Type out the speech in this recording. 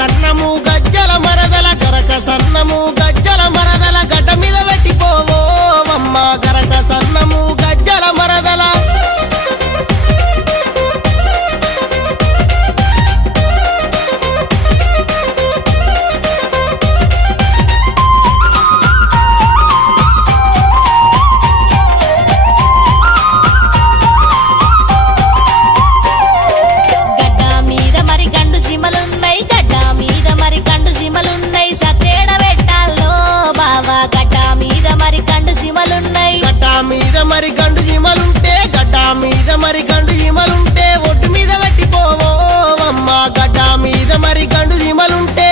సన్నము గజ్జల మరదల గరక సన్నము గజ్జల మరదల గడ్డ మీద పెట్టిపోవో అమ్మ గరక సన్నము గజ్జల మరదల మరి గండు జీమలుంటే గడ్డ మీద మరి గండు జీమలుంటే ఒడ్డు మీద పెట్టిపోవో అమ్మ గడ్డ మీద మరి గండు జీమలుంటే